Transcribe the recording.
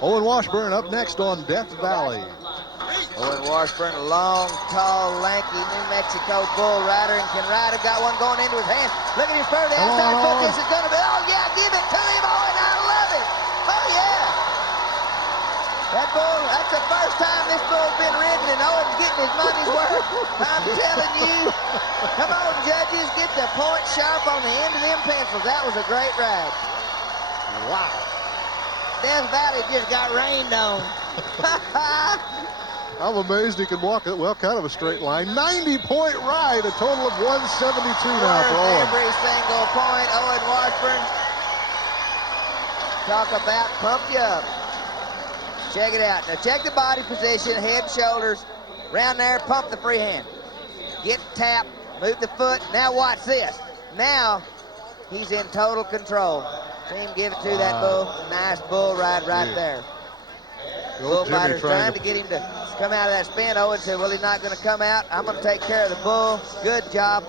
Owen Washburn up next on Death Valley. Owen Washburn, a long, tall, lanky New Mexico bull rider, and can ride. Got one going into his hand. Look at his spur. The outside foot. This is going to be. Oh yeah, give it to him, Owen. I love it. Oh yeah. That bull. That's the first time this bull's been ridden, and Owen's getting his money's worth. I'm telling you. Come on, judges, get the point sharp on the end of them pencils. That was a great ride. Wow. Death Valley just got rained on. I'm amazed he can walk it. Well, kind of a straight line. 90-point ride, a total of 172 now for Owen. Every single point, Owen Washburn. Talk about pump you up. Check it out. Now check the body position, head, shoulders. Round there, pump the free hand. Get tap, move the foot. Now watch this. Now he's in total control. See him give it to that bull. Nice bull ride right there. Bullfighter's trying to get him to come out of that spin. Owen said, well, he's not going to come out. I'm going to take care of the bull. Good job by